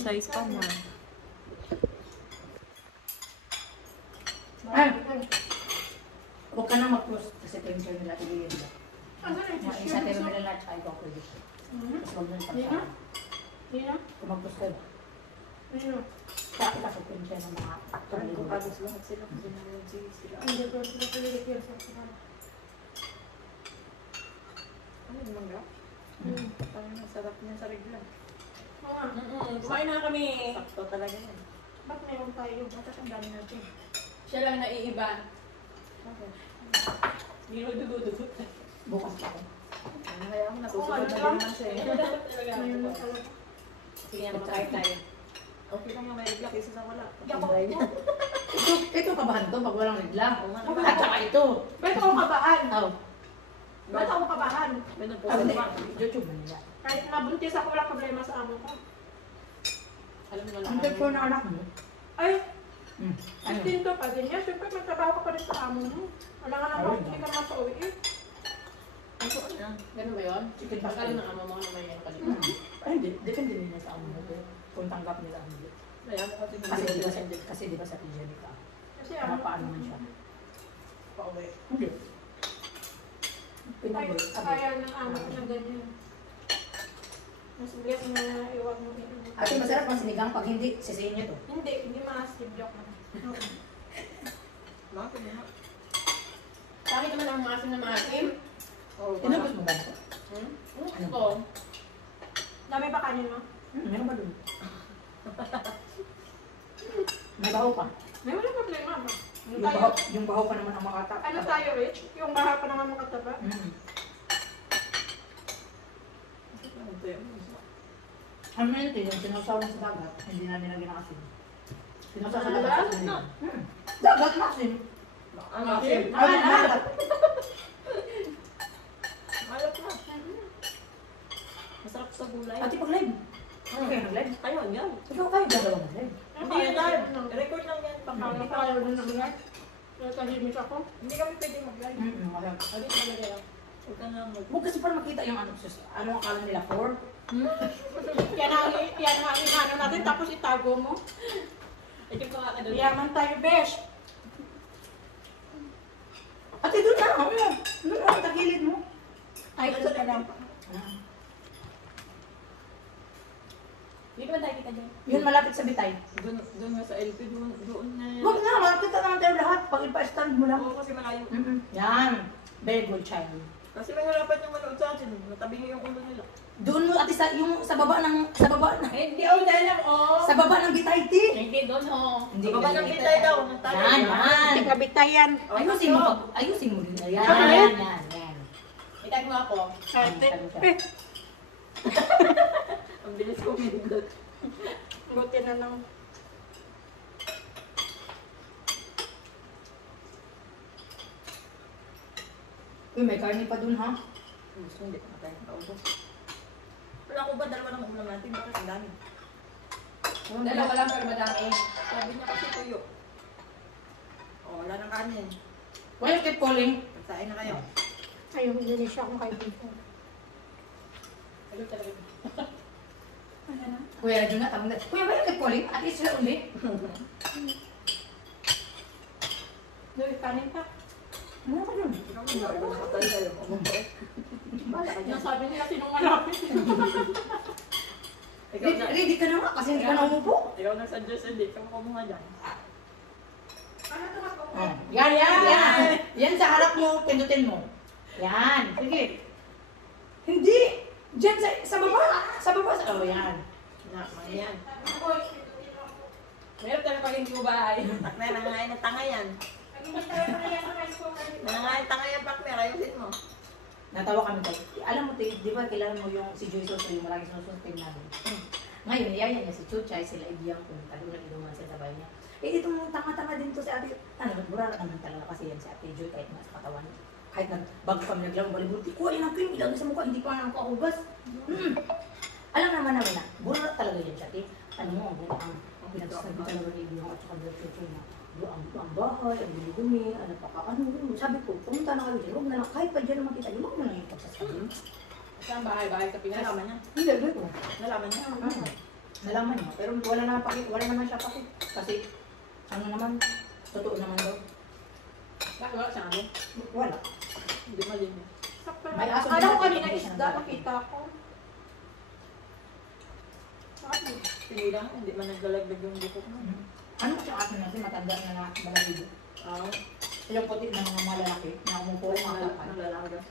Size pa man. Ay! Huwag ka na mag-close kasi printer nila iliyan mo. Isa tayo nila at ay ko pwede. Tapos huwag mo yung pagsabi. Hindi na? Kung mag-close kayo. Ano? Kaya kita sa printer ng mga Parang kung pagos lahat sila. Hindi na rin sila. Hindi ko napilit yun sa kasama. Ano yung mangga? Parang masarap niya sa regla. Oo nga. Kumain na kami. Sakto talaga yan. Ba't meron tayo? Ba't ang dami natin? Siya lang naiiba. Okay. Hindi mo dududugot. bukas pa ako. Kaya ako nasusunod na din naman siya. Mayroon na talaga. Sige nga, makakain tayo. Okay lang yung may regla kaysa sa wala. Ito kabahan to pag walang regla. Oo, At saka ito. Ba't ako kabahan? Oh. Ba't ako kabahan? Ganun po Kasi sa YouTube mo nila. Kahit nabuntis ako, wala problema sa amo ko. Alam mo lang. Ang telepon ng anak mo. Ay, Ano? distinto pa din yan. Siyempre, magtrabaho ka pa rin sa amo mo. Wala ka naman, hindi ka naman sa uwi eh. Ganun ba yun? Chicken Pagkaroon pastel. ng ama mo na may yan kanina. Ay, hindi. Depende nila sa amo mo. Kung tanggap nila ang hindi. Kaya mo Kasi di ba sa Tijani ka? Kasi Ano paano man siya? pauwi. Hindi. Pinag kaya ng amo ko na ganyan. Mas bilis na iwag mo din. Ate, masarap ang sinigang pag hindi, sisihin niyo to. Hindi maasim. Joke lang. Bakit na? Bakit naman ang maasim na maasim? Oo, Inubos mo ba na to? Gusto. Dami ba kanin mo? Meron ba dun? May baho pa. May wala problema ba? Yung baho pa naman ang makata. Ano tayo, Rich? Yung baha pa naman makataba? Ano yun ito? Yung sinasawa sa dagat, hindi na nila ginakasin. Sinasawa sa Dagat? dagat. Dagat masin. Ang asim. Dagat. Malap na. Masarap sa gulay. Ate, pag live. Okay, nag-live. Ayun, yan. Ikaw kayo gagawa ng live. Hindi yan live. Record lang yan. Ano pa kayo na naman? Kaya tahimik ako. Hindi kami pwede mag-live. Wala. Alit na lang yan. Huwag ka na mag... Huwag kasi para makita yung ano, ano ang akala nila for. Yan ang ano natin, tapos itago mo. Ito pa nga ka doon. Yaman tayo, besh. Ate, doon na. Doon na, tagilid mo. Ay, ito ka lang. Hindi ba tayo kita dyan? Yun, malapit sa bitay. Doon nga sa LP, doon na yan. Huwag na, malapit na naman tayo lahat. Pag ipa-stand mo lang. Oo, kasi malayo. Yan. Very good child. Kasi may harapan yung manood sa atin. Natabi niyo yung ulo nila. Doon mo, ate, sa baba ng, Hindi, oh, dahil lang, oh. sa baba ng bitay, ti. Hindi, doon, oh. Hindi, Baba ng bitay daw. Ng tayo. Yan. Kabitayan. Ayusin mo din. Yan, Bakit? yan. Itag mo ako. Ate. Ang bilis ko pindot. Buti na lang. Uy, may karne pa dun, ha? Gusto hindi pa tayo nakaubo. Wala ko ba? Dalawa ng ulam natin. Bakit ang dami? Dalawa lang, pero madami. Sabi niya kasi tuyo. Oh, wala nang kanin. Why you keep calling? Pagsain na kayo. Ayun, hindi siya akong kaibigan. Ano talaga? Kuya, dyan na, tama na. Kuya, why you keep calling? At least sila ulit. Doon, kanin pa. Ano ka dun? Ikaw mo na. Patay kayo. Bala ka dyan. Nasabi nila sinong malapit. Ikaw na. Ready ka na nga kasi hindi ka na umupo. Ikaw nag-suggest hindi. Ikaw kumuha dyan. Ano ito mas Yan. Yan sa harap mo, pindutin mo. Yan. Sige. Hindi. Diyan sa baba. Sa baba. Oh, yan. Na, mga yan. Meron talaga pag hindi mo bahay. Pakmer, nangangain ng tanga yan. Hindi tayo parehas sa high school. Nangangain tanga yan, Pakmer. Ayusin mo. Natawa kami tayo. Alam mo, di ba, kilala mo yung si Joy Soso, yung malaki sinusunod namin. Ngayon, niyaya niya si Chuchay, sila ibiyang kung talo na inuman sa sabay niya. Eh, itong tanga-tanga din to si ate. Ano, burara naman talaga kasi yan si ate Joy, kahit nga sa katawan. Kahit na bago kami naglaro volleyball, kuha yun ang cream, ilagay sa mukha, hindi pa nga nakakugas. Alam naman namin na, burara talaga yan si ate. Ano mo, ang pinagsasabi talaga ni ibiyang at saka ni Chuchay na, ang bahay, ang gumi-gumi, ano pa ka, ano, sabi ko, pumunta na kayo dyan, huwag na lang, kahit pa dyan naman kita, huwag na lang yung pagsasabi. Saan bahay? Bahay sa Pinas? Nalaman niya. Hindi, hindi ko. Nalaman niya. Nalaman mo. Pero wala naman siya pakit. Kasi, ano naman, totoo naman daw. Bakit wala siyang ano? Wala. Hindi mali mo. Sakto May lang. aso Alam ko din kanina natin, isda, isang nakita ko. Bakit yun? Pinilang, hindi man naglalagdag yung buko mo. Ano siya aso natin, matanda na balahibo. Yung puti ng mga malalaki na umupo mga kapal. Nalalagas.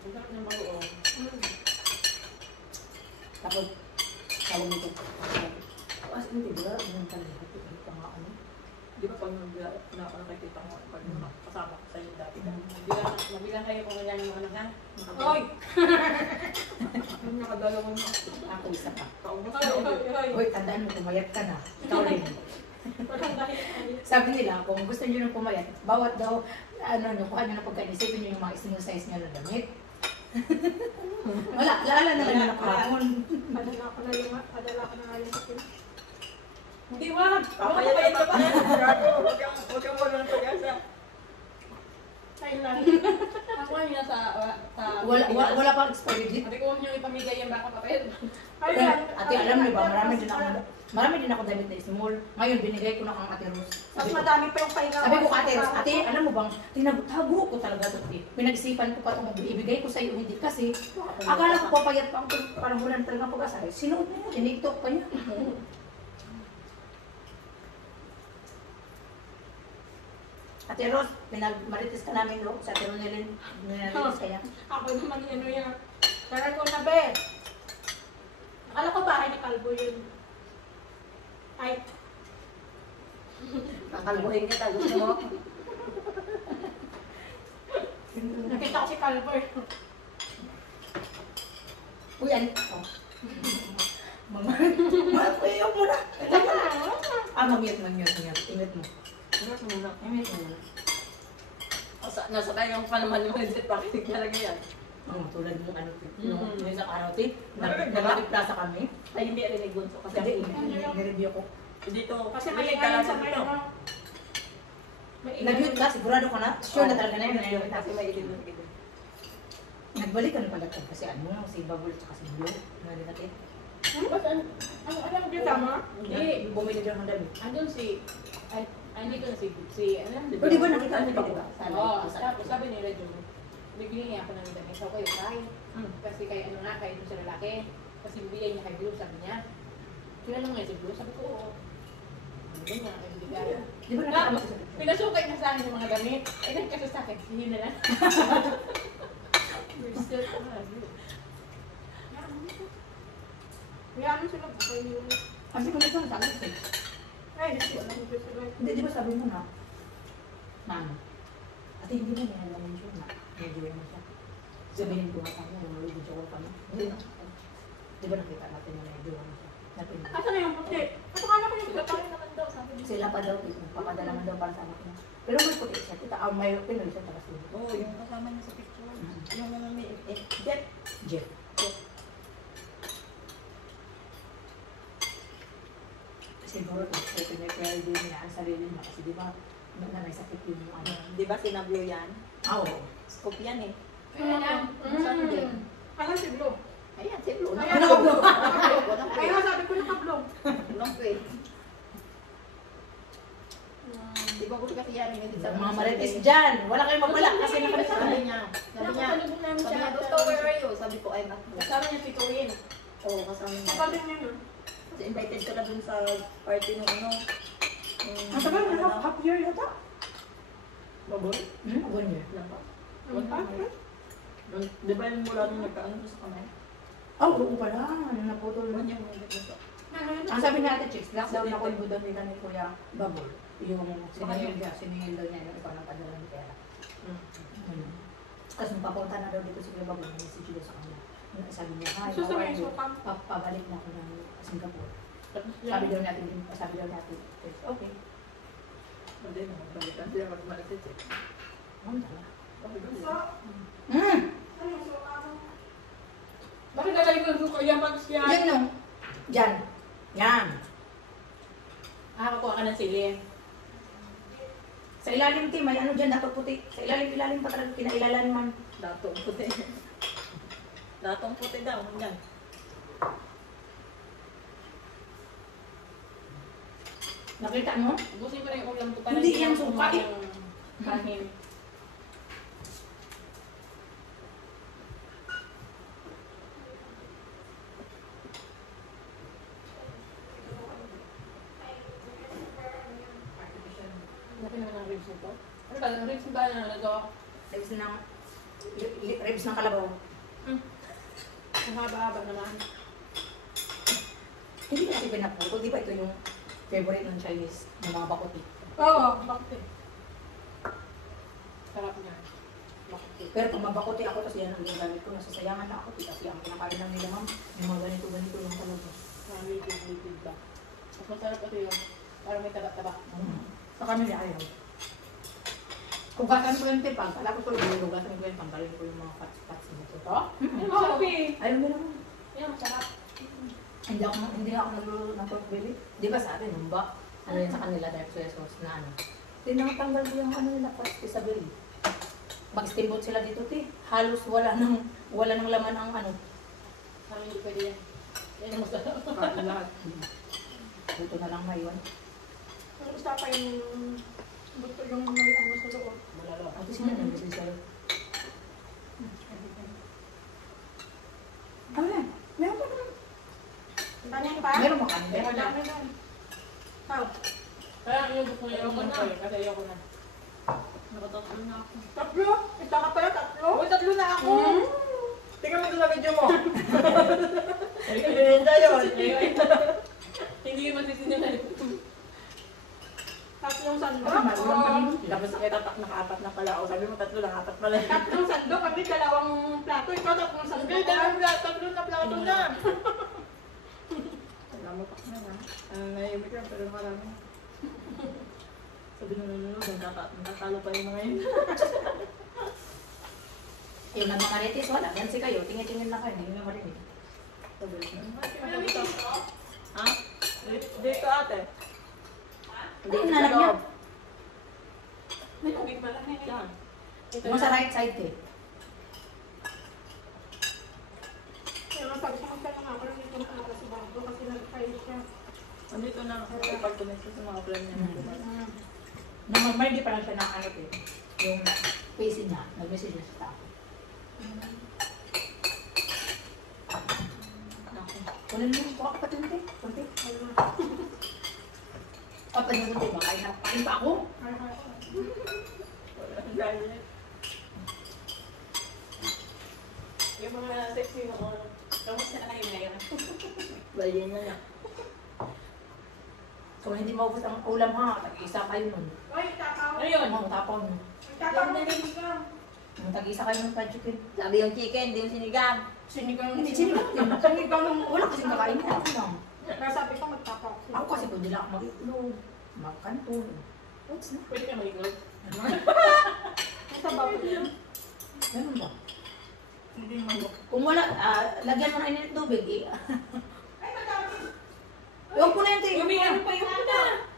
Ang sarap ng bagoong. Tapos, tawag nito. As in, di ba? Ano talaga? Ito nga ano. Di ba pag nakakita mo, pag kasama ko sa'yo dati, Mabilang kayo kung ganyan yung anak na. Hoy! nakadalawa mo. Ako isa pa. Kaubos Hoy, na hoy, hoy. Hoy, tandaan mo, pumayat ka na. Ikaw rin. Walang dahil. Sabi nila, kung gusto nyo nang pumayat, bawat daw, kuha nyo na pagkain, isipin nyo yung mga small size nyo na damit. Wala, lala na lang na nakahapon. Padala ko na yung sakit. Hindi, wag! Papayat ka pa yan. Huwag kang walang pag-asa. Ayun lang. Ako niya sa Wala pang expiry date. Sabi ko, huwag niyo ipamigay yung baka papel. Ayun lang. Ate, alam niyo ba, marami din ako damit na small. Ngayon, binigay ko na kang Ate Rose. Mas madami pa yung pahinga. Sabi ko ka Ate Rose, Ate, alam mo bang, tinagtago ko talaga ito. Pinag-isipan ko pa itong ibigay ko sa iyo, hindi kasi, akala ko papayat pa ako, parang wala na talaga pag-asa. Sinuot niya, tinigtok pa niya. Ate Rose, pinag-marites ka namin, no? Sa Ate Ronelyn, minarites kaya. Ako naman ano yan. Taran ko na, be. Akala ko bahay ni Kalbo yun. Ay, Nakalbuhin kita, gusto mo? nakita ko si Kalbo. Uy, ano? Oh. Mama, kuyaw mo na. Mag-mute. Imit mo. Gusto mo na. Imit mo. Nasa tayo pa naman yung headset, pakinig talaga yan. Tulad mo ano, Mm. yung isang araw, te, Narinig ba? nagkatiplasa kami. Ay, hindi rinig bunso kasi Kasi ako. nireview ko. Dito, Kasi rinig maingay ka sa lang may dito. ano. Maingay. Nag-mute ka, sigurado ka na? Sure na talaga na yun. Kasi may ilinig dito. Nagbalik ka na pala to, kasi ano, si Bubble at si Blue. Nalita natin. Ba't alam Yung tama? Hindi. Bumili daw ng damit. Andun andito na si ano? O, di ba nakita mo Ano ba? ba? Oo, tapos sabi nila Jun, bibili niya ako ng damit. So, kayo, kay. Hmm. Kasi kay ano nga, kay doon sa lalaki. Kasi bibigay niya kay Blue, sabi niya. Kilala mo nga si Blue? Sabi ko, oo. Hindi niya, kay bibigay. Di ba nakita mo Tapos, sa pinasukay na sa akin yung mga damit. Eh, kasi sa akin, hindi na lang. We're still Kaya ano sila? Okay yun. Kasi kung ito, sabi ko. Ay, hindi ko alam kung sila. Hindi, di ba sabi mo na? Mano? Ate, hindi mo niya naman siya na. Medyo yan siya. Sabihin ko nga tayo, nalulugod siya ko pa na. Hindi na. Di ba nakita natin na medyo yan siya? Natin. Asa na yung puti? Asa ka na ko yung Iba puti? pa rin naman daw, sabi niya. Sila pa daw, papadala man daw para sa anak niya. Pero may puti siya. Kita, may Pinoy siya taga sila. Oo, yung kasama niya sa picture. Mm. Yung Jet. Jeff. Siguro, kasi pinag-prayer din niya ang sarili niya. Kasi di ba, may sakit yung ano. Di ba sinabyo yan? Oo. Scoop yan eh. Kaya lang. Alam si Blue. Ayan, si Blue. Ayan, Nakablo. Kaya nga sabi ko nakablog. Long way. Di ba gusto kasi yan? Hindi sa Mga marites dyan. Wala kayong magwala kasi Sabi nakalimutan. niya. Sabi niya. Nakasalubong namin Sabi siya. niya, Gusto, where are you? Sabi ko, I'm at home. Kasama niya si Corinne. Oo, kasama niya. Kapag din yun. Kasi invited ko na dun sa party nung ano. Ang tagal na half year yata. Baboy? 1 year. Lang ba? Ano pa? Di ba yung mula nung nagkaano sa kamay? Oh, oo pala. Naputol. 1 year mo gusto. Ang sabi ni Ate Chicks, lockdown ako yung budang nila ni Kuya Babol. Yung siningil daw niya yung ikaw ng padala ni Pera. Tapos nung papunta na daw dito si Kuya Babol, may message daw sa kanya. Sabi niya, hi, how are you? Pabalik na ako ng Singapore. Sabi daw natin, okay. Hindi na, balikan siya mag-malitis eh. Ano tala? Bakit nagaling ng duko yan pag siya? Yan no. Diyan. Yan. Kuha ka ng sili. Sa ilalim, Tim, may ano dyan, dato puti. Sa ilalim pa talaga, kinailalan man. Datong puti. Datong puti daw, yan. Nakita mo? Ubusin ko na yung ulam ko. Hindi yan suka, eh. Kanin. Laki naman ang ribs nito. Ano ba? Ang ribs ba na nito? Ribs ng kalabaw. Ang haba-haba naman. Hindi kasi pinaputo. Di ba ito yung favorite ng Chinese, ng mga bakuti? Oo, bakit eh? Sarap niya. Bakit? Pero kung mabakuti ako, kasi yan ang ginagamit ko, nasasayangan na ako. Kasi ang kinakain lang nila, ma'am, yung mga ganito-ganito lang talaga. Lipid ba? Mas masarap kasi yun. Parang may taba-taba. Sa kanila ayaw. Hugasan ko yung tipang. Kala ko tuloy, hugasan ko yung tanggalin ko yung mga pats-pats nito. Ito? Mm-hmm. Yung masarap eh. Ayaw mo naman. Yan, masarap. Hindi ako nagluluto ng pork belly. Di ba sa atin, humba? Ano yun sa kanila, dahil soya sauce na ano. Tinatanggal ko yung ano nila, pats sa belly. Mag-steamboat sila dito, te. Halos wala nang laman ang ano. Parang hindi pwede yan. Yan ang masarap. Kain lahat. Buto na lang maiwan. Ang isa pa yung buto yung may ano sa loob. Malalo. Ate, sino nang gusto sa'yo? Ano yan? Meron pa naman. Kanin pa? Meron ba kanin? Meron na. Dami na. How? Kaya ang gusto niya yung ko kasi ayoko na. Nakatatlo na ako. Tatlo? Isa ka pala, tatlo? Uy, tatlo na ako! Tingnan mo ito sa video mo. Ayun. Ganda yun. Hindi yung masisinungan. Tatlong sandok? Ano, marulang kami. Tapos kaya tatak naka-apat na pala ako. Sabi mo tatlo lang, apat pala. Tatlong sandok, kami dalawang plato. Ikaw tatlong sandok. Hindi, tatlo na plato na. Alam mo pa na na. Naiibig lang, pero marami. Sabi nung nanonood, nagtatalo pa yung mga yun. Yung ng mga netis, wala. Gansi kayo. Tingin-tingin lang kayo. Hindi nyo marinig. Sabi nung ha? Dito ate. Hindi, nalang niya. May tubig ba lang eh. Yan. Yung sa right side, eh. Kaya nga sabi ko, magkano nga ako lang dito nakaka si Bago kasi nag-file siya. Andito na ako. Pag-connect sa mga plan niya. Nang mag-mardi pa lang siya ng ano, eh. Yung face niya. Nag-message niya sa ako. Kunin mo. Baka pa tunti. Tunti. Kapag yung tunti, baka kain pa ako. Yung mga sexy mo, kamusta na kayo ngayon? Bayan na lang. Kung hindi maubos ang ulam ha, tag-isa kayo nun. Uy, tapaw. Ano yun? Ano, tapon. Tapaw na rin ka. Tag-isa kayo ng fried chicken. Sabi yung chicken, di yung sinigang. Sinigang. Hindi, sinigang din. Sinigang ng wala kasing kakain niya. Ako lang. Kaya sabi ko, magtapaw. Ako kasi pwede lang ako mag-itlog, magkanton. What's na? Pwede ka mag-iglog? Ito ba? Ganun ba? Hindi manok. Kung wala, lagyan mo na init tubig. Ay, madami. Huwag ko na yun, te. Umiyan pa yung una!